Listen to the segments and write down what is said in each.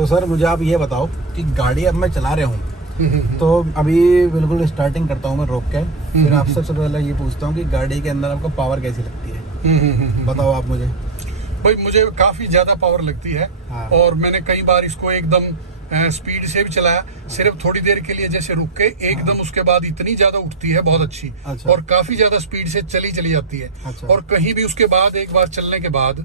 तो सर मुझे आप ये बताओ कि गाड़ी अब मैं चला रहा हूँ, तो अभी बिल्कुल स्टार्टिंग करता हूँ मैं रोक के, फिर आपसे सबसे पहले ये पूछता हूँ कि गाड़ी के अंदर आपको पावर कैसी लगती है? बताओ आप मुझे। भाई मुझे काफी ज्यादा पावर लगती है। हाँ। और मैंने कई बार इसको एकदम स्पीड से भी चलाया, सिर्फ थोड़ी देर के लिए जैसे रुक के एकदम, उसके बाद इतनी ज्यादा उठती है बहुत अच्छी। अच्छा। और काफी ज्यादा स्पीड से चली जाती है। अच्छा। और कहीं भी उसके बाद एक बार चलने के बाद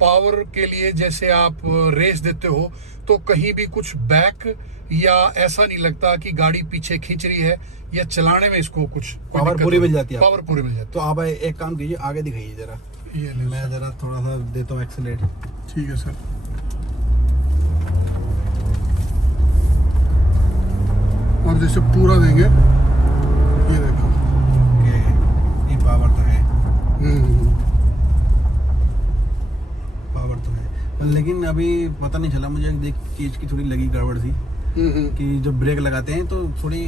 पावर के लिए जैसे आप रेस देते हो तो कहीं भी कुछ बैक या ऐसा नहीं लगता कि गाड़ी पीछे खींच रही है, या चलाने में इसको कुछ पावर पूरी मिल जाती है। पावर पूरी मिल जाती है। तो आप एक काम कीजिए, आगे दिखाइए जरा, ये मैं जरा थोड़ा सा देता हूँ एक्सीलेट। ठीक है सर। और जैसे पूरा देंगे, ये देखो ये पावर तो है, पावर तो है, लेकिन अभी पता नहीं चला मुझे, एक चीज की थोड़ी लगी गड़बड़ सी, कि जब ब्रेक लगाते हैं तो थोड़ी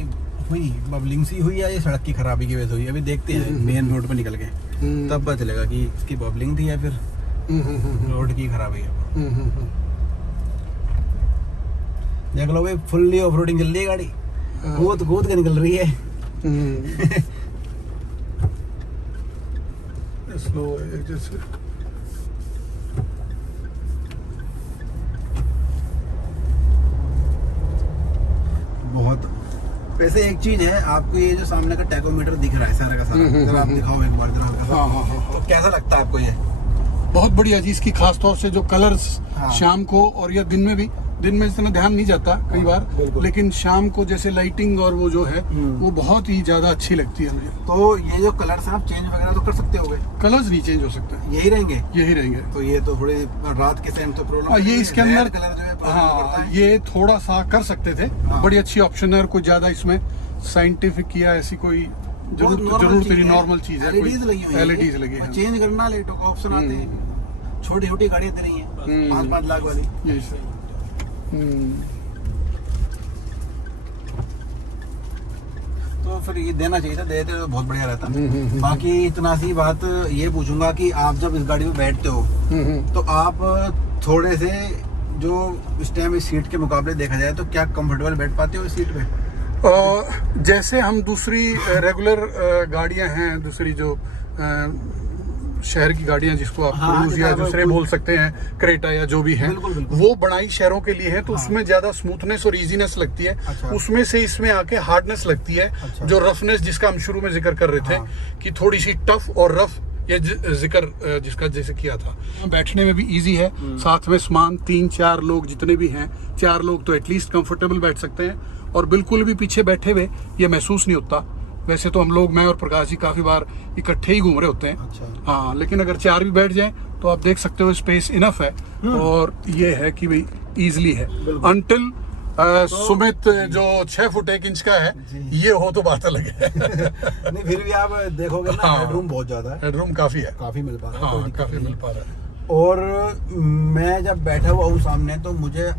हुई बबलिंग सी हुई, या ये सड़क की खराबी की वजह से हुई। अभी देखते हैं मेन रोड पे निकल के, तब पता चलेगा कि इसकी बबलिंग थी या फिर रोड की खराबी है। देख लो भाई, फुल्ली ऑफ रोडिंग चल रही है गाड़ी, कूद के निकल रही है। स्लो जैसे बहुत। वैसे एक चीज है, आपको ये जो सामने का टैकोमीटर दिख रहा है सारा का सारा, जरा आप दिखाओ एक बार जरा। हाँ। तो कैसा लगता है आपको ये? बहुत बढ़िया जी। इसकी खास तौर से जो कलर्स हाँ। शाम को और या दिन में भी, दिन में इतना ध्यान नहीं जाता कई बार, लेकिन शाम को जैसे लाइटिंग और वो जो है वो बहुत ही ज्यादा अच्छी लगती है मुझे। तो ये जो कलर्स हैं आप चेंज वगैरह तो कर सकते होगे? कलर्स नहीं चेंज हो सकते, यही रहेंगे? यही रहेंगे। तो ये तो थोड़ी रात के टाइम तो प्रॉब्लम, ये इसके अंदर कलर जो है problem हाँ, करता है। ये थोड़ा सा कर सकते थे। बड़ी अच्छी ऑप्शन है, और कुछ ज्यादा इसमें साइंटिफिक या ऐसी कोई जरूरत नहीं, नॉर्मल चीज है। एलईडीज लगी हुई है, एलईडीज लगी है। चेंज करना लेट ऑप्शन आते हैं। छोटी छोटी गाड़ियां दे रही हैं 5-5 लाख वाली। यही सर। तो फिर ये देना चाहिए था, देते तो बहुत बढ़िया रहता। बाकी इतना सी बात ये पूछूंगा कि आप जब इस गाड़ी में बैठते हो तो आप थोड़े से जो इस टाइम इस सीट के मुकाबले देखा जाए तो क्या कंफर्टेबल बैठ पाते हो इस सीट पे? जैसे हम दूसरी रेगुलर गाड़ियां हैं, दूसरी जो शहर की गाड़ियां जिसको आप क्रूज या दूसरे बोल सकते हैं, क्रेटा या जो भी है, वो बनाई शहरों के लिए है, तो उसमें ज्यादा स्मूथनेस और इजीनेस लगती है। उसमें से इसमें आके हार्डनेस लगती है। जो रफनेस जिसका हम शुरू में जिक्र कर रहे थे कि थोड़ी सी टफ और रफ, ये जिक्र जिसका जैसे किया था। बैठने में भी इजी है, साथ में सामान 3-4 लोग जितने भी हैं, 4 लोग तो एटलीस्ट कंफर्टेबल बैठ सकते हैं, और बिल्कुल भी पीछे बैठे हुए ये महसूस नहीं होता। वैसे तो हम लोग, मैं और प्रकाश जी काफी बार इकट्ठे ही घूम रहे होते हैं। हाँ, लेकिन अगर 4 भी बैठ जाएं तो आप देख सकते हो स्पेस इनफ है, और ये है कि भाई इजीली है। अनटिल सुमित जो 6 फुट 1 इंच का है, ये हो तो बात अलग है। नहीं, फिर भी आप देखोगे ना, हेडरूम बहुत ज्यादा है। हेडरूम काफी है, काफी मिल पा रहा है। हाँ, काफी मिल पा रहा है। और मैं जब बैठा हुआ हूँ सामने, तो मुझे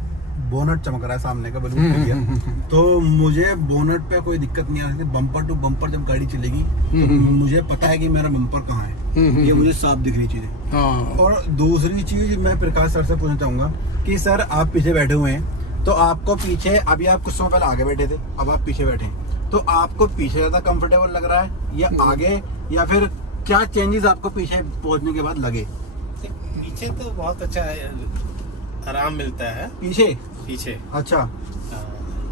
बोनट चमक रहा है सामने का, बलून तो मुझे बोनट पे कोई दिक्कत नहीं आ रही। बम्पर टू बम्पर जब गाड़ी चलेगी तो मुझे पता है कि मेरा बम्पर कहाँ है, ये मुझे साफ दिख रही चीज है। और दूसरी चीज मैं प्रकाश सर से पूछना चाहूंगा कि सर आप पीछे बैठे हुए हैं, तो आपको पीछे, अभी आप कुछ समय पहले आगे बैठे थे, अब आप पीछे बैठे हैं, तो आपको पीछे ज्यादा कंफर्टेबल लग रहा है या आगे, या फिर क्या चेंजेस आपको पीछे पहुंचने के बाद लगे? पीछे तो बहुत अच्छा आराम मिलता है। पीछे? अच्छा।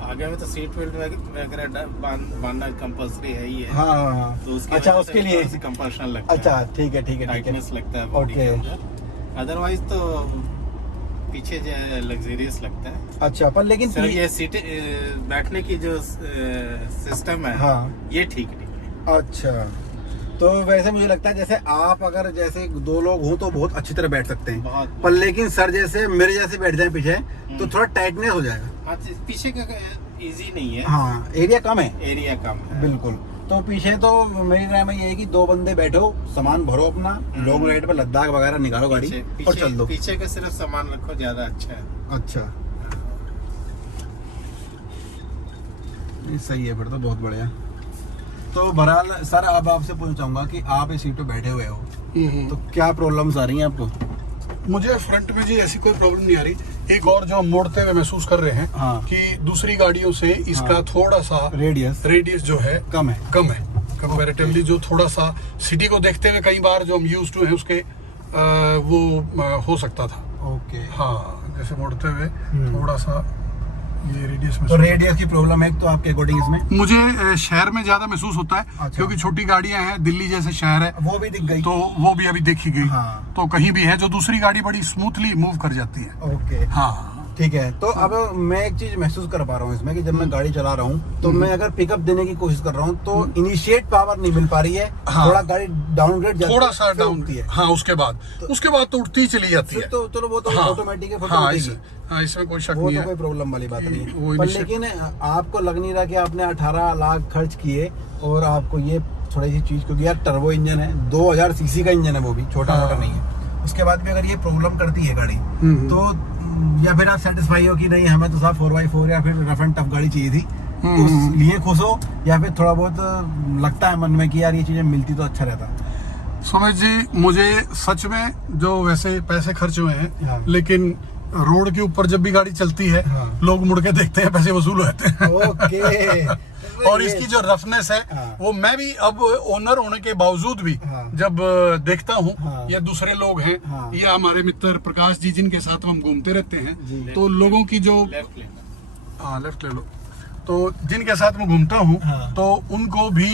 आगे में तो सीट बेल्ट वगैरह बांधना कंपल्सरी है ही है। हाँ, तो उसके अच्छा, उसके लिए कंपल्शन लगता है। अच्छा, ठीक है। टाइटनेस लगता है बॉडी के अंदर। अदरवाइज तो पीछे लग्जरियस लगता है। अच्छा, पर लेकिन सर ये सीट बैठने की जो सिस्टम है, हाँ, ये ठीक नहीं है। अच्छा, तो वैसे मुझे लगता है जैसे आप अगर जैसे 2 लोग हो तो बहुत अच्छी तरह बैठ सकते हैं, पर लेकिन सर जैसे मेरे जैसे बैठ जाए पीछे तो थोड़ा टाइटनेस हो जाएगा। हाँ, पीछे का इजी नहीं है। हाँ, एरिया कम है। बिल्कुल। तो पीछे तो मेरी राय में ये है कि 2 बंदे बैठो, सामान भरो अपना, लॉन्ग राइड पे लद्दाख वगैरह निकालो गाड़ी और चल दो। पीछे का सिर्फ सामान रखो, ज्यादा अच्छा है। अच्छा, सही है, फिर तो बहुत बढ़िया। तो बहरहाल सर, अब आपसे पूछना चाहूंगा कि आप इस सीट पे बैठे हुए हो, तो क्या प्रॉब्लम्स आ रही हैं आपको? मुझे फ्रंट में जी ऐसी कोई प्रॉब्लम नहीं आ रही। एक और जो हम मोड़ते हुए महसूस कर रहे हैं हाँ। कि दूसरी गाड़ियों से इसका हाँ। थोड़ा सा रेडियस जो है कम है कंपैरेटिवली, जो थोड़ा सा सिटी को देखते हुए कई बार जो हम यूज टू है उसके वो हो सकता था। ओके। हाँ, जैसे मुड़ते हुए थोड़ा सा ये रेडियस में, तो रेडियस की प्रॉब्लम है तो आपके अकॉर्डिंग इसमें मुझे शहर में ज्यादा महसूस होता है। अच्छा। क्योंकि छोटी गाड़ियां हैं, दिल्ली जैसे शहर है वो भी दिख गई तो वो भी अभी देखी गई। हाँ। तो कहीं भी है जो दूसरी गाड़ी बड़ी स्मूथली मूव कर जाती है। ओके हाँ, ठीक है। तो अब मैं एक चीज महसूस कर पा रहा हूँ इसमें कि जब मैं गाड़ी चला रहा हूँ तो मैं अगर पिकअप देने की कोशिश कर रहा हूँ तो इनिशिएट पावर नहीं मिल पा रही है। हाँ। थोड़ा गाड़ी डाउनग्रेड थोड़ा सा डाउन है। हाँ, उसके बाद तो उठती ही चली जाती है। तो चलो वो तो हाँ। ऑटोमेटिक है, हाँ, उठेगी। हाँ, इसमें कोई शक वो नहीं तो है। कोई प्रॉब्लम वाली बात नहीं वो है। पर initiate- लेकिन आपको लग नहीं रहा कि आपने 18 लाख खर्च किए और आपको ये थोड़ी सी चीज, क्योंकि यार टर्बो इंजन है, 2000 सीसी का इंजन है, वो भी छोटा मोटा नहीं है। उसके बाद भी अगर ये प्रॉब्लम करती है गाड़ी तो या फिर आप सेटिस्फाई हो कि नहीं हमें तो साफ 4x4 या फिर रफ एंड टफ गाड़ी चाहिए थी, तो उस लिए खुश हो, या फिर थोड़ा बहुत लगता है मन में कि यार ये चीजें मिलती तो अच्छा रहता। सुमित जी, मुझे सच में जो वैसे पैसे खर्च हुए हैं, हाँ। लेकिन रोड के ऊपर जब भी गाड़ी चलती है हाँ। लोग मुड़ के देखते हैं, पैसे वसूल होते हैं। ओके। और इसकी जो रफनेस है हाँ। वो मैं भी अब ओनर होने के बावजूद भी हाँ। जब देखता हूँ हाँ। या दूसरे लोग हैं हाँ। या हमारे मित्र प्रकाश जी जिनके साथ हम घूमते रहते जी। हैं, तो लोगों की जो लेफ्ट लेना। हाँ, लेफ्ट ले लो, तो जिनके साथ मैं घूमता हूँ हाँ। तो उनको भी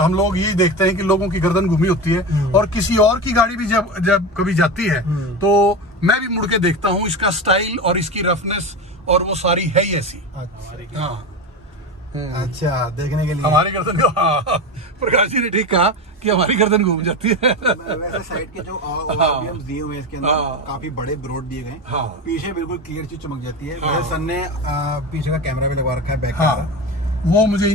हम लोग यही देखते हैं कि लोगों की गर्दन घूमी होती है, और किसी और की गाड़ी भी जब कभी जाती है तो मैं भी मुड़ के देखता हूँ। इसका स्टाइल और इसकी रफनेस और वो सारी है ही ऐसी। हाँ, अच्छा, देखने के लिए हमारी गर्दन को, हाँ, प्रकाश जी ने ठीक कहा कि हमारी गर्दन घूम जाती है। वैसे साइड के जो RPMs दिए हुए हैं इसके अंदर हाँ। काफी बड़े ब्रॉड दिए गए हैं। हाँ। पीछे बिल्कुल क्लियर चीज चमक जाती है। हाँ। वैसे सन ने पीछे का कैमरा भी लगवा रखा है, बैक हाँ, कैमरा। वो मुझे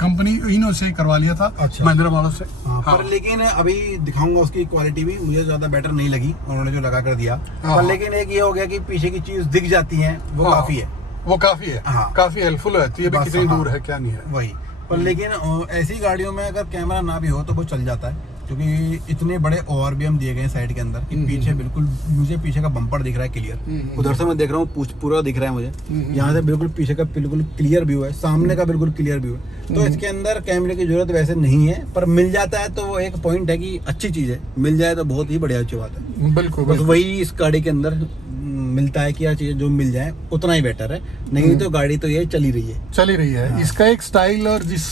कंपनी इन्हों से करवा लिया था, अच्छा। महिंद्रा वालों से। हाँ, हाँ। पर लेकिन अभी दिखाऊंगा उसकी क्वालिटी भी, मुझे ज्यादा बेटर नहीं लगी उन्होंने जो लगा कर दिया। हाँ। पर लेकिन एक ये हो गया कि पीछे की चीज दिख जाती है, वो हाँ। काफी है। वो काफी है। हाँ। काफी हेल्पफुल रहती है, बस, कितनी हाँ। दूर है क्या नहीं है। वही। पर लेकिन ऐसी गाड़ियों में अगर कैमरा ना भी हो तो वो चल जाता है, क्योंकि इतने बड़े ORBM दिए गए हैं साइड के अंदर कि पीछे बिल्कुल, मुझे पीछे का बम्पर दिख रहा है क्लियर। उधर से मैं देख रहा हूँ पूरा दिख रहा है मुझे। यहाँ से बिल्कुल पीछे का बिल्कुल क्लियर व्यू है, सामने का बिल्कुल क्लियर व्यू है। तो इसके अंदर कैमरे की जरूरत वैसे नहीं है, पर मिल जाता है तो वो एक पॉइंट है कि अच्छी चीज है, मिल जाए तो बहुत ही बढ़िया अच्छी बात है। बिल्कुल, बस बिल्कुल। वही इस गाड़ी के अंदर मिलता है कि यार चीजें जो मिल जाए उतना ही बेटर है, नहीं तो गाड़ी तो ये चली रही है। चली रही है। हाँ। इसका एक स्टाइल और जिस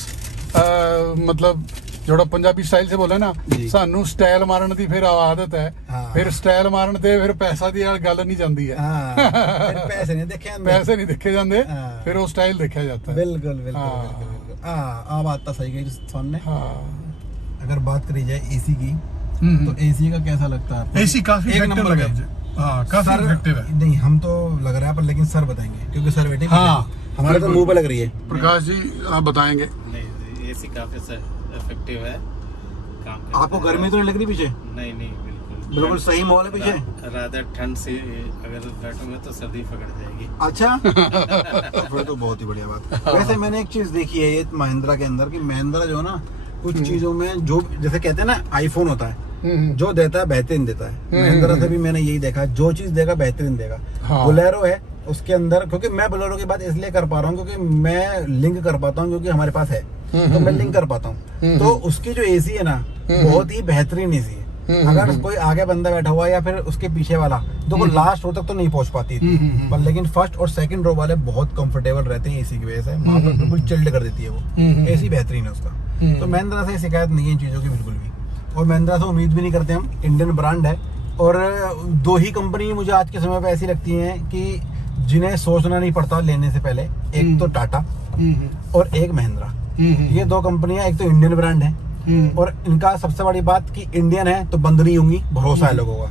मतलब जोड़ा पंजाबी स्टाइल से बोले ना, जी। सानू स्टाइल मारन दी फिर आदत है, हाँ। फिर स्टाइल मारन ते फिर पैसा दी गल नहीं जाती है। हाँ, फिर पैसे नहीं देखे अंदर। पैसे नहीं देखे जाते, हाँ। फिर वो स्टाइल देखा जाता है। बिल्कुल बिल्कुल हाँ। बिल्कुल बिल्कुल। हाँ, बात तो सही गई सामने। हाँ। अगर बात करी जाए एसी की, हम्म। तो एसी का कैसा लगता है आपको? एसी काफी एक effective नंबर लगा पे। मुझे। हाँ, काफी सर, effective है। नहीं हम तो लग रहा है, पर लेकिन सर बताएंगे क्योंकि सर वेटिंग हाँ, हमारे तो बिल्कुल। मुंह पे लग रही है। प्रकाश जी आप बताएंगे। नहीं, एसी काफी इफेक्टिव है, काम करता आपको है। गर्मी तो नहीं लग रही पीछे? नहीं नहीं, बिल्कुल बिल्कुल सही माहौल है पीछे। राधा ठंड से अगर बैठूंगे तो सर्दी पकड़ जाएगी। अच्छा। तो फिर तो बहुत ही बढ़िया बात। वैसे मैंने एक चीज देखी है ये महिंद्रा के अंदर, कि महिंद्रा जो है ना कुछ चीजों में, जो जैसे कहते हैं ना आईफोन होता है, जो देता है बेहतरीन देता है। महिंद्रा से भी मैंने यही देखा, जो चीज देगा बेहतरीन देगा। हाँ। बोलेरो है उसके अंदर, क्योंकि मैं बोलेरो की बात इसलिए कर पा रहा हूँ क्योंकि मैं लिंक कर पाता हूँ, क्योंकि हमारे पास है तो मैं लिंक कर पाता हूँ। तो उसकी जो एसी है ना बहुत ही बेहतरीन एसी है। अगर कोई आगे बंदा बैठा हुआ है या फिर उसके पीछे वाला, तो लास्ट रो तक तो नहीं पहुंच पाती थी, पर लेकिन फर्स्ट और सेकंड रो वाले बहुत कंफर्टेबल रहते हैं एसी की वजह से। वहां पर बिल्कुल चिल्ड कर देती है वो एसी, बेहतरीन है उसका। तो महिंद्रा से शिकायत नहीं है इन चीजों की बिल्कुल भी, और महिंद्रा से उम्मीद भी नहीं करते हम। इंडियन ब्रांड है, और दो ही कंपनी मुझे आज के समय पे ऐसी लगती हैं कि जिन्हें सोचना नहीं पड़ता लेने से पहले, एक तो टाटा और एक महिंद्रा। ये दो कंपनियां, एक तो इंडियन ब्रांड है और इनका सबसे बड़ी बात कि इंडियन है तो बंद नहीं होंगी, भरोसा है लोगों का।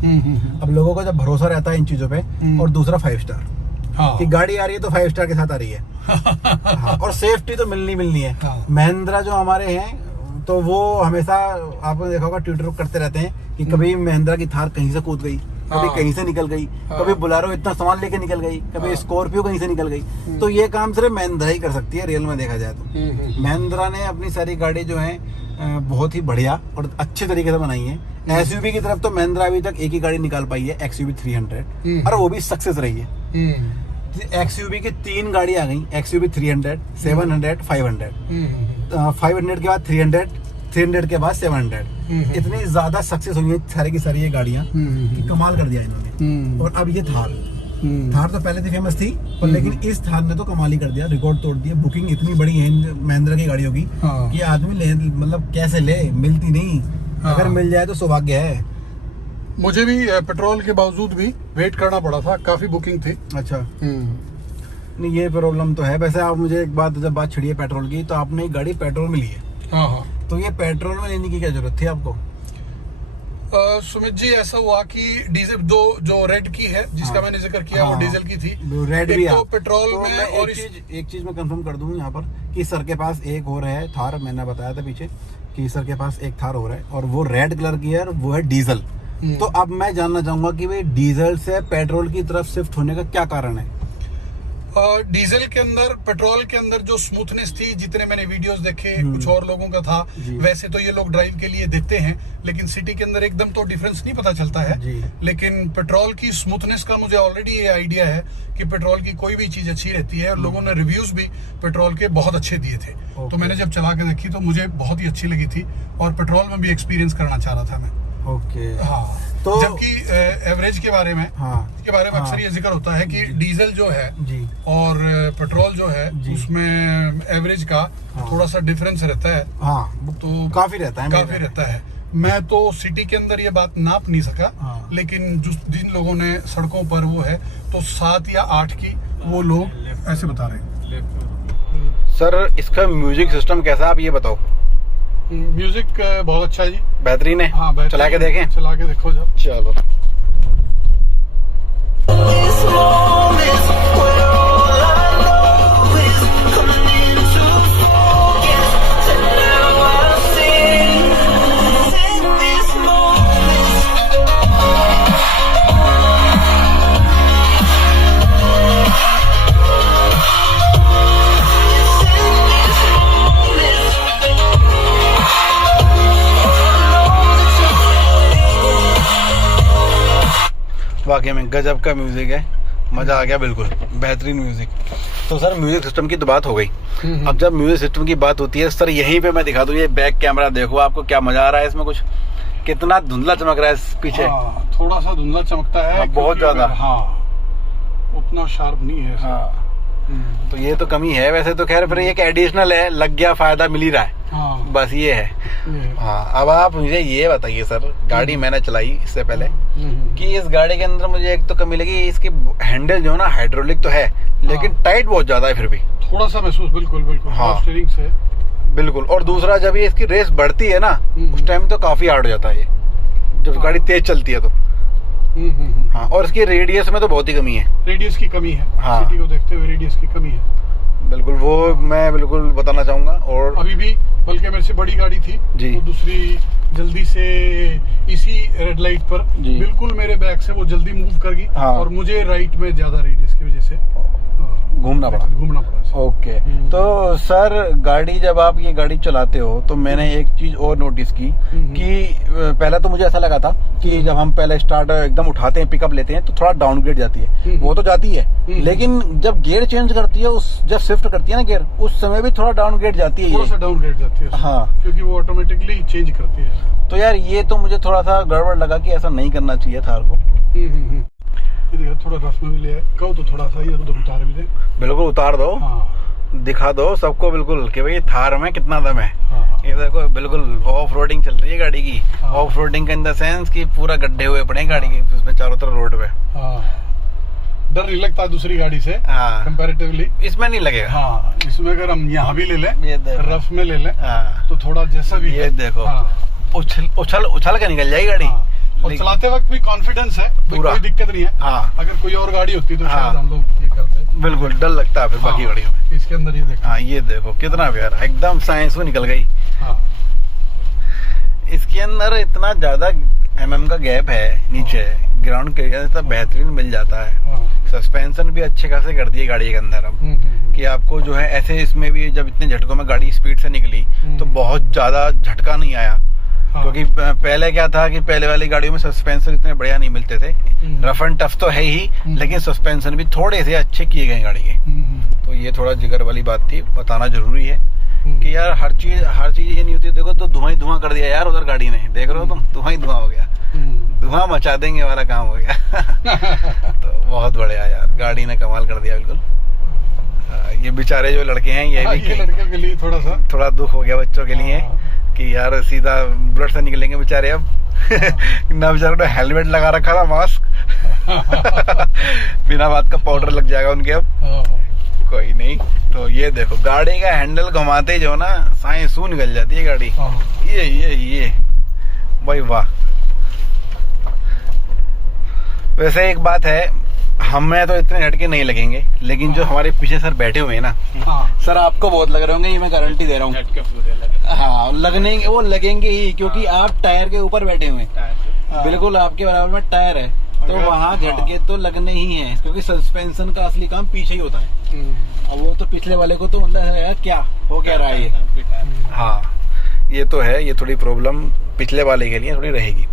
अब लोगों का जब भरोसा रहता है इन चीजों पे, और दूसरा 5 स्टार, हाँ। कि गाड़ी आ रही है तो 5 स्टार के साथ आ रही है। हाँ, और सेफ्टी तो मिलनी है। हाँ। महिंद्रा जो हमारे हैं तो वो हमेशा आपने देखा होगा ट्विटर करते रहते हैं कि कभी महिंद्रा की थार कहीं से कूद गई, कभी हाँ। कहीं से निकल गई, कभी बोलेरो इतना सामान लेके निकल गई, कभी स्कॉर्पियो कहीं से निकल गई। तो ये काम सिर्फ महिंद्रा ही कर सकती है रियल में देखा जाए तो। महिंद्रा ने अपनी सारी गाड़ी जो है बहुत ही बढ़िया और अच्छे तरीके से बनाई है। एसयूवी की तरफ तो महिंद्रा अभी तक एक ही गाड़ी निकाल पाई है, XUV 300, और वो भी सक्सेस रही है। XUV की 3 गाड़ी आ गई, XUV 300, 700, 500, 500 के बाद 300, 300 के बाद 700। इतनी ज्यादा सक्सेस हुई है सारी की सारी ये गाड़ियां कि कमाल कर दिया इन्होंने। और अब ये थार तो पहले से फेमस थी, पर लेकिन इस थार ने तो कमाल ही कर दिया, रिकॉर्ड तोड़ दिया। बुकिंग इतनी बड़ी है महिंद्रा की गाड़ियों की कि आदमी ले, मतलब कैसे ले, मिलती नहीं। अगर मिल जाए तो सौभाग्य है। मुझे भी पेट्रोल के बावजूद भी वेट करना पड़ा था, काफी बुकिंग थी। अच्छा, नहीं ये प्रॉब्लम तो है। वैसे आप मुझे एक बात, जब बात छिड़ी है पेट्रोल की, तो आपने एक गाड़ी पेट्रोल में ली है। हाँ, तो ये पेट्रोल में लेने की क्या जरूरत थी आपको? सुमित जी, ऐसा हुआ कि डीजल जो रेड की है जिसका मैंने जिक्र किया, वो डीजल की थी। रेड भी तो पेट्रोल तो में और एक चीज मैं कंफर्म कर दूं यहाँ पर कि सर के पास एक और है थार, मैंने बताया था पीछे कि सर के पास एक थार और है, और वो रेड कलर की है, वो है डीजल। तो अब मैं जानना चाहूंगा कि भाई डीजल से पेट्रोल की तरफ शिफ्ट होने का क्या कारण है? डीजल के अंदर, पेट्रोल के अंदर जो स्मूथनेस थी, जितने मैंने वीडियोस देखे, कुछ और लोगों का था। वैसे तो ये लोग ड्राइव के लिए देते हैं, लेकिन सिटी के अंदर एकदम तो डिफरेंस नहीं पता चलता है। लेकिन पेट्रोल की स्मूथनेस का मुझे ऑलरेडी ये आइडिया है कि पेट्रोल की कोई भी चीज अच्छी रहती है, और लोगों ने रिव्यूज भी पेट्रोल के बहुत अच्छे दिए थे। तो मैंने जब चला के देखी तो मुझे बहुत ही अच्छी लगी थी, और पेट्रोल में भी एक्सपीरियंस करना चाह रहा था मैं। हाँ, तो जबकि एवरेज के बारे में, इसके बारे में अक्सर ये जिक्र होता है कि डीजल जो है और पेट्रोल जो है उसमें एवरेज का थोड़ा सा डिफरेंस रहता है। तो काफी रहता है। मैं तो सिटी के अंदर ये बात नाप नहीं सका, लेकिन जिन लोगों ने सड़कों पर वो है, तो 7 या 8 की वो लोग ऐसे बता रहे हैं। सर, इसका म्यूजिक सिस्टम कैसा है, आप ये बताओ। म्यूजिक बहुत अच्छा है जी, बेहतरीन है। हाँ, बेहतरीन। चला के देखें? चला के देखो जब। चलो। वाकई में गजब का म्यूजिक है, मजा आ गया, बिल्कुल बेहतरीन म्यूजिक। तो सर, म्यूजिक सिस्टम की तो बात हो गई। अब जब म्यूजिक सिस्टम की बात होती है सर, यहीं पे मैं दिखा दूं, ये बैक कैमरा देखो, आपको क्या मजा आ रहा है इसमें, कुछ कितना धुंधला चमक रहा है पीछे। थोड़ा सा धुंधला चमकता है, बहुत ज्यादा। उतना शार्प नहीं है। तो ये तो कमी है। वैसे तो खैर फिर एक एडिशनल है, लग गया, फायदा मिल ही रहा है। बस ये है। अब आप मुझे ये बताइए सर, गाड़ी मैंने चलाई इससे पहले, कि इस गाड़ी के अंदर मुझे एक तो कमी लगी, इसकी हैंडल जो है ना, हाइड्रोलिक तो है, लेकिन टाइट बहुत ज्यादा है। फिर भी थोड़ा सा महसूस, बिल्कुल स्टीयरिंग से, बिल्कुल। और दूसरा, जब ये इसकी रेस बढ़ती है ना, उस टाइम तो काफी हार्ड हो जाता है ये, जब गाड़ी तेज चलती है तो। हाँ, और इसकी रेडियस में तो बहुत ही कमी है, रेडियस की कमी है। सिटी को देखते हुए रेडियस की कमी है, बिल्कुल। वो मैं बिल्कुल बताना चाहूंगा। और अभी भी बल्कि मेरे से बड़ी गाड़ी थी जी, वो दूसरी जल्दी से इसी रेड लाइट पर बिल्कुल मेरे बैक से वो जल्दी मूव कर गई, और मुझे राइट में ज्यादा रेडियस की वजह से घूमना पड़ा। ओके। तो सर, गाड़ी जब आप ये गाड़ी चलाते हो, तो मैंने एक चीज और नोटिस की कि पहले तो मुझे ऐसा लगा था कि जब हम पहले स्टार्ट एकदम उठाते हैं, पिकअप लेते हैं, तो थोड़ा डाउनग्रेड जाती है, वो तो जाती है, लेकिन जब गियर चेंज करती है, जब शिफ्ट करती है ना गियर, उस समय भी थोड़ा डाउनग्रेड जाती है, थोड़ा सा डाउनग्रेड जाती है। हाँ, क्योंकि वो ऑटोमेटिकली चेंज करती है। तो यार, ये तो मुझे थोड़ा सा गड़बड़ लगा कि ऐसा नहीं करना चाहिए थार को। थोड़ा रफ में भी ले कहो तो थोड़ा सा इधर उधर उतार भी दे, बिल्कुल उतार दो। दिखा दो सबको बिल्कुल कि भाई थार में कितना दम है। ये देखो, बिल्कुल ऑफ रोडिंग चल रही है गाड़ी की। ऑफ रोडिंग का इन द सेंस कि पूरा गड्ढे हुए पड़े हैं गाड़ी के उसमें चारों तरफ रोड पे। डर नहीं लगता दूसरी गाड़ी से कंपैरेटिवली, इसमें नहीं लगेगा। इसमें अगर हम यहाँ भी ले लें, रफ में ले लें, तो थोड़ा जैसा भी, ये देखो उछल के निकल जाएगी गाड़ी। और चलाते वक्त भी कॉन्फिडेंस है, कोई दिक्कत नहीं है। अगर कोई और गाड़ी होती तो शायद हम लोग ये करते। बिल्कुल डर लगता है फिर बाकी गाड़ियों में। इसके अंदर ये देखो, ये देखो कितना प्यारा, एकदम साइंस में निकल गई। इसके अंदर इतना ज्यादा mm का गैप है नीचे, ग्राउंड के इतना बेहतरीन मिल जाता है। सस्पेंशन भी अच्छे खासे कर दिए गाड़ी के अंदर अब, कि आपको जो है ऐसे इसमें भी जब इतने झटकों में गाड़ी स्पीड से निकली तो बहुत ज़्यादा झटका नहीं आया। क्योंकि पहले क्या था कि पहले वाली गाड़ियों में सस्पेंशन इतने बढ़िया नहीं मिलते थे। रफ एंड टफ तो है ही, लेकिन सस्पेंशन भी थोड़े से अच्छे किए गए गाड़ी के। तो ये थोड़ा जिगर वाली बात थी, बताना जरूरी है कि यार हर चीज ये नहीं होती। देखो तो धुआं ही धुआं कर दिया यार उधर गाड़ी ने, देख रहे हो तुम, धुआं ही धुआं हो गया, धुआं मचा देंगे वाला काम हो गया। तो बहुत बढ़िया यार, गाड़ी ने कमाल कर दिया बिल्कुल। ये बेचारे जो लड़के हैं ये लड़के के लिए थोड़ा दुख हो गया बच्चों के लिए कि यार सीधा बुलेट से निकलेंगे बेचारे अब। ना बेचारे ने हेलमेट लगा रखा था, मास्क बिना बात का पाउडर लग जाएगा उनके अब। कोई नहीं। तो ये देखो गाड़ी का हैंडल घुमाते जो ना साए सू निकल जाती है गाड़ी। ये भाई वाह। वैसे एक बात है, हमें तो इतने झटके नहीं लगेंगे, लेकिन जो हमारे पीछे सर बैठे हुए हैं ना, सर आपको बहुत लग रहे होंगे, ये मैं गारंटी दे रहा हूँ। हाँ लगने वो लगेंगे ही, क्योंकि आप टायर के ऊपर बैठे हुए हैं, बिल्कुल आपके बराबर में टायर है, तो वहाँ झटके तो लगने ही हैं, क्योंकि सस्पेंशन का असली काम पीछे ही होता है। और वो तो पिछले वाले को तो मतलब है क्या हो क्या रहा है ये। हाँ ये तो है, ये थोड़ी प्रॉब्लम पिछले वाले के लिए थोड़ी रहेगी।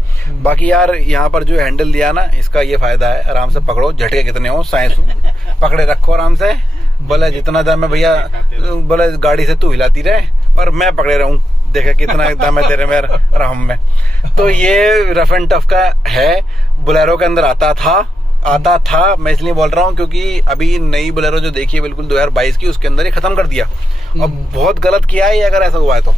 बाकी यार यहाँ पर जो हैंडल दिया ना, इसका ये फायदा है, आराम से पकड़ो, झटके कितने हो साइंस पकड़े रखो आराम से। बोले जितना दम है भैया, बोले गाड़ी से तू हिलाती रहे और मैं पकड़े रहूं, देखे कितना दम है तेरे में रहम में। तो ये रफ एंड टफ का है, बोलेरो के अंदर आता था। मैं इसलिए बोल रहा हूँ क्योंकि अभी नई बोलेरो जो देखी है बिल्कुल 2022 की, उसके अंदर ही खत्म कर दिया। और बहुत गलत किया है अगर ऐसा हुआ है तो,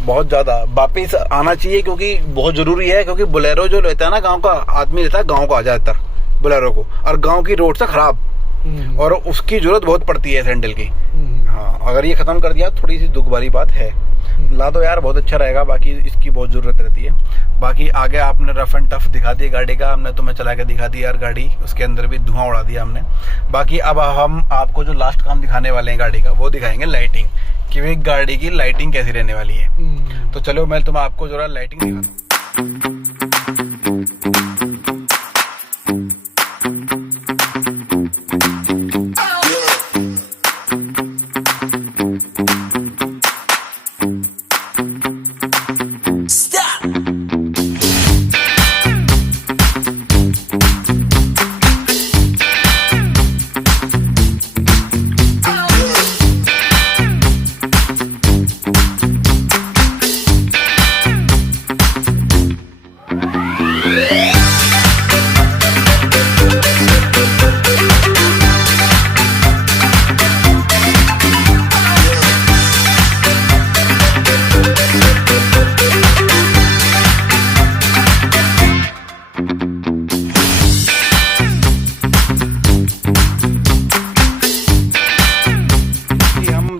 बहुत ज्यादा वापिस आना चाहिए, क्योंकि बहुत जरूरी है। क्योंकि बोलेरो जो लेता है ना, गांव का आदमी लेता है, गांव का ज्यादातर बोलेरो को, और गांव की रोड से खराब, और उसकी जरूरत बहुत पड़ती है सैंडल की। हाँ अगर ये खत्म कर दिया थोड़ी सी दुख वाली बात है। ला तो यार बहुत अच्छा रहेगा, बाकी इसकी बहुत जरूरत रहती है। बाकी आगे आपने रफ एंड टफ दिखा दिया गाड़ी का, हमने तुम्हें चला के दिखा दिया यार गाड़ी, उसके अंदर भी धुआं उड़ा दिया हमने। बाकी अब हम आपको जो लास्ट काम दिखाने वाले हैं गाड़ी का, वो दिखाएंगे लाइटिंग, कि भाई गाड़ी की लाइटिंग कैसी रहने वाली है। तो चलो मैं तुम्हें आपको जरा लाइटिंग दिखा दूं।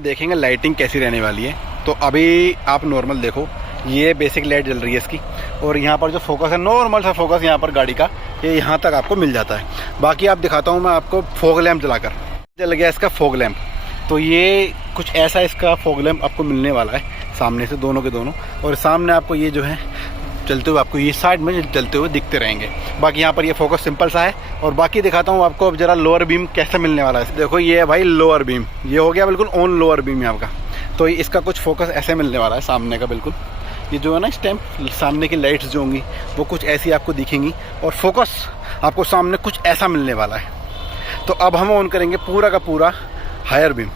देखेंगे लाइटिंग कैसी रहने वाली है। तो अभी आप नॉर्मल देखो, ये बेसिक लाइट जल रही है इसकी, और यहाँ पर जो फोकस है, नॉर्मल सा फोकस यहाँ पर गाड़ी का, ये यहाँ तक आपको मिल जाता है। बाकी आप दिखाता हूँ मैं आपको फॉग लैंप जलाकर। जल गया इसका फॉग लैंप, तो ये कुछ ऐसा इसका फॉग लैंप आपको मिलने वाला है सामने से, दोनों के दोनों। और सामने आपको ये जो है चलते हुए, आपको ये साइड में चलते हुए दिखते रहेंगे। बाकी यहाँ पर ये फोकस सिंपल सा है। और बाकी दिखाता हूँ आपको अब जरा लोअर बीम कैसे मिलने वाला है। देखो ये है भाई लोअर बीम, ये हो गया बिल्कुल ऑन लोअर बीम यहाँ का। तो इसका कुछ फोकस ऐसे मिलने वाला है सामने का, बिल्कुल ये जो है ना इस टाइम सामने की लाइट्स जो होंगी वो कुछ ऐसी आपको दिखेंगी, और फोकस आपको सामने कुछ ऐसा मिलने वाला है। तो अब हम ऑन करेंगे पूरा का पूरा हायर बीम।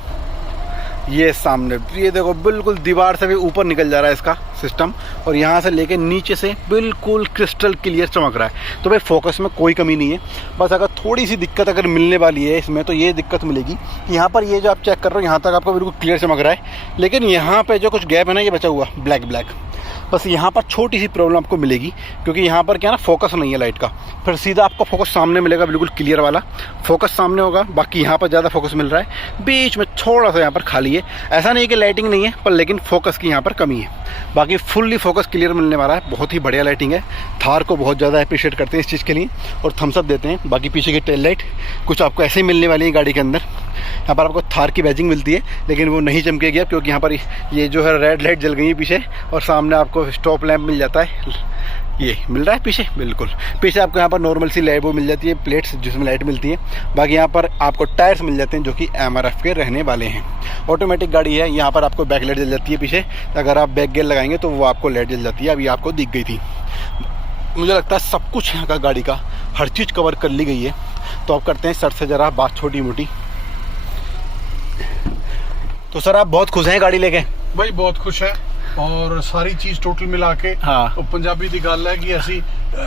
ये सामने ये देखो बिल्कुल दीवार से भी ऊपर निकल जा रहा है इसका सिस्टम, और यहाँ से लेके नीचे से बिल्कुल क्रिस्टल क्लियर चमक रहा है। तो भाई फोकस में कोई कमी नहीं है। बस अगर थोड़ी सी दिक्कत अगर मिलने वाली है इसमें, तो ये दिक्कत मिलेगी कि यहाँ पर ये जो आप चेक कर रहे हो यहाँ तक आपको बिल्कुल क्लियर चमक रहा है, लेकिन यहाँ पे जो कुछ गैप है ना, ये बचा हुआ ब्लैक ब्लैक, बस यहाँ पर छोटी सी प्रॉब्लम आपको मिलेगी, क्योंकि यहाँ पर क्या ना फोकस नहीं है लाइट का। फिर सीधा आपको फोकस सामने मिलेगा, बिल्कुल क्लियर वाला फोकस सामने होगा। बाकी यहाँ पर ज़्यादा फोकस मिल रहा है, बीच में थोड़ा सा यहाँ पर खाली है। ऐसा नहीं कि लाइटिंग नहीं है, पर लेकिन फोकस की यहाँ पर कमी है। बाकी फुल्ली फोकस क्लियर मिलने वाला है, बहुत ही बढ़िया लाइटिंग है। थार को बहुत ज़्यादा अप्रिशिएट करते हैं इस चीज़ के लिए, और थम्स अप देते हैं। बाकी पीछे की टेल लाइट कुछ आपको ऐसे ही मिलने वाली है गाड़ी के अंदर। यहाँ पर आपको थार की बैजिंग मिलती है, लेकिन वो नहीं चमकेगी क्योंकि यहाँ पर ये जो है रेड लाइट जल गई है पीछे, और सामने आपको स्टॉप लैंप मिल जाता है ये मिल रहा है पीछे, बिल्कुल पीछे आपको यहाँ पर नॉर्मल सी लाइट वो मिल जाती है, प्लेट्स जिसमें लाइट मिलती है। बाकी यहाँ पर आपको टायर्स मिल जाते हैं जो कि MRF के रहने वाले हैं। ऑटोमेटिक गाड़ी है, यहाँ पर आपको बैक लाइट जल जाती है पीछे, अगर आप बैक गियर लगाएंगे तो वो आपको लाइट जल जाती है। अभी आपको दिख गई थी। मुझे लगता है सब कुछ यहाँ का गाड़ी का हर चीज़ कवर कर ली गई है। तो अब करते हैं सर से ज़रा बात छोटी मोटी। तो सर आप बहुत खुश हैं गाड़ी लेके? भाई बहुत खुश है, और सारी चीज टोटल मिला के हाँ। तो पंजाबी दी गल है कि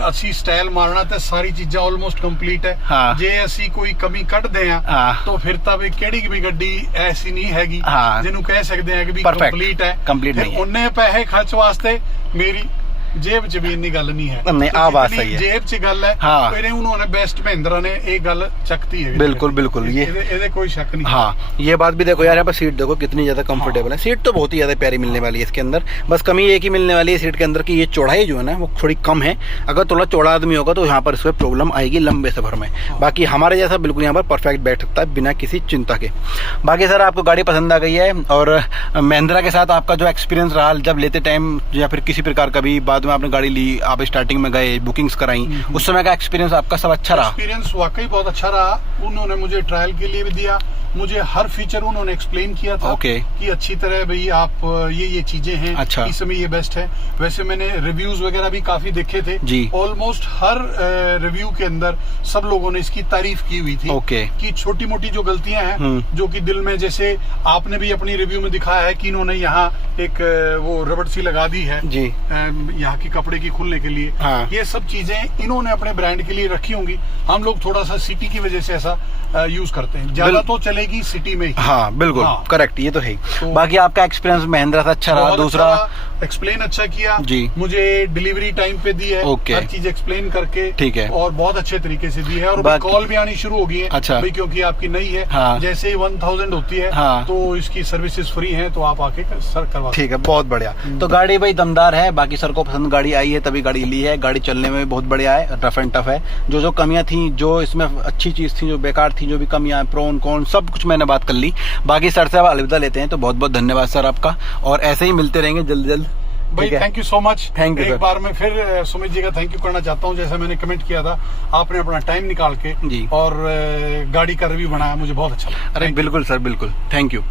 ਅਸੀਂ ਸਟਾਈਲ ਮਾਰਨਾ ਤੇ ਸਾਰੀ ਚੀਜ਼ਾਂ ਆਲਮੋਸਟ ਕੰਪਲੀਟ ਹੈ। ਹਾਂ। ਜੇ ਅਸੀਂ ਕੋਈ ਕਮੀ ਕੱਢਦੇ ਆ ਤਾਂ ਫਿਰ ਤਾਂ ਵੀ ਕਿਹੜੀ ਵੀ ਗੱਡੀ ਐਸੀ ਨਹੀਂ ਹੈਗੀ ਜਿਹਨੂੰ ਕਹਿ ਸਕਦੇ ਆ ਕਿ ਵੀ ਕੰਪਲੀਟ ਹੈ। ਉਹਨੇ ਪੈਸੇ ਖਰਚ ਵਾਸਤੇ ਮੇਰੀ जेब च भी इन्नी गल नहीं है। नहीं, आ बात सही है। जेब च गल है। हाँ। फिर उन्होंने बेस्ट महिंद्रा ने एक गल चकती है। बिल्कुल बिल्कुल, ये कोई शक नहीं। हाँ, ये बात भी देखो यार, यहाँ पर सीट देखो कितनी ज्यादा कंफर्टेबल है। सीट तो बहुत ही ज्यादा प्यारी मिलने वाली है इसके अंदर। बस कमी एक ही मिलने वाली है सीट के अंदर की ये चौड़ाई जो है ना वो थोड़ी कम है। अगर थोड़ा चौड़ा आदमी होगा तो यहाँ पर इसमें प्रॉब्लम आएगी लंबे सफर में। बाकी हमारे जैसा बिल्कुल यहाँ पर परफेक्ट बैठ सकता है बिना किसी चिंता के। बाकी सर आपको गाड़ी पसंद आ गई है, और महिंद्रा के साथ आपका जो एक्सपीरियंस रहा जब लेते टाइम या फिर किसी प्रकार का भी बाद में आपने गाड़ी ली, आप स्टार्टिंग में गए, बुकिंग्स कराई, उस समय का एक्सपीरियंस आपका सब अच्छा रहा? एक्सपीरियंस वाकई बहुत अच्छा रहा। उन्होंने मुझे ट्रायल के लिए भी दिया, मुझे हर फीचर उन्होंने एक्सप्लेन किया था। कि अच्छी तरह भाई आप ये चीजें हैं। अच्छा। इस समय ये बेस्ट है। वैसे मैंने रिव्यूज वगैरह भी काफी देखे थे जी। ऑलमोस्ट हर रिव्यू के अंदर सब लोगों ने इसकी तारीफ की हुई थी। कि छोटी मोटी जो गलतियां हैं जो कि दिल में, जैसे आपने भी अपनी रिव्यू में दिखाया है कि इन्होंने यहाँ एक वो रबड़ सी लगा दी है जी, यहाँ की कपड़े की खुलने के लिए। हाँ। ये सब चीजें इन्होंने अपने ब्रांड के लिए रखी होंगी। हम लोग थोड़ा सा सिटी की वजह से ऐसा यूज करते हैं, ज्यादा तो चलेगी सिटी में ही। हाँ बिल्कुल। हाँ। करेक्ट, ये तो है। तो बाकी आपका एक्सपीरियंस महिंद्रा से अच्छा रहा? दूसरा एक्सप्लेन अच्छा किया जी, मुझे डिलीवरी टाइम पे दी है। हर चीज एक्सप्लेन करके, ठीक है, और बहुत अच्छे तरीके से दी है। और कॉल भी आनी शुरू हो गई है। अच्छा। भाई क्योंकि आपकी नई है। हाँ। जैसे ही 1000 होती है। हाँ। तो इसकी सर्विसेज फ्री है, तो आप आके सर करवा। ठीक है, बहुत बढ़िया। तो गाड़ी भाई दमदार है। बाकी सर को पसंद गाड़ी आई है तभी गाड़ी ली है। गाड़ी चलने में भी बहुत बढ़िया है, रफ एंड टफ है। जो कमियां थी, जो इसमें अच्छी चीज थी, जो बेकार थी, जो भी कमियां, प्रोन कौन, सब कुछ मैंने बात कर ली। बाकी सर से अब अलविदा लेते हैं। तो बहुत बहुत धन्यवाद सर आपका, और ऐसे ही मिलते रहेंगे जल्द जल्द। भाई thank you so much. Thank you. एक बार मैं फिर सुमित जी का थैंक यू करना चाहता हूँ। जैसा मैंने कमेंट किया था, आपने अपना टाइम निकाल के जी और गाड़ी का रिव्यू बनाया, मुझे बहुत अच्छा लगा। अरे बिल्कुल सर, बिल्कुल। Thank you.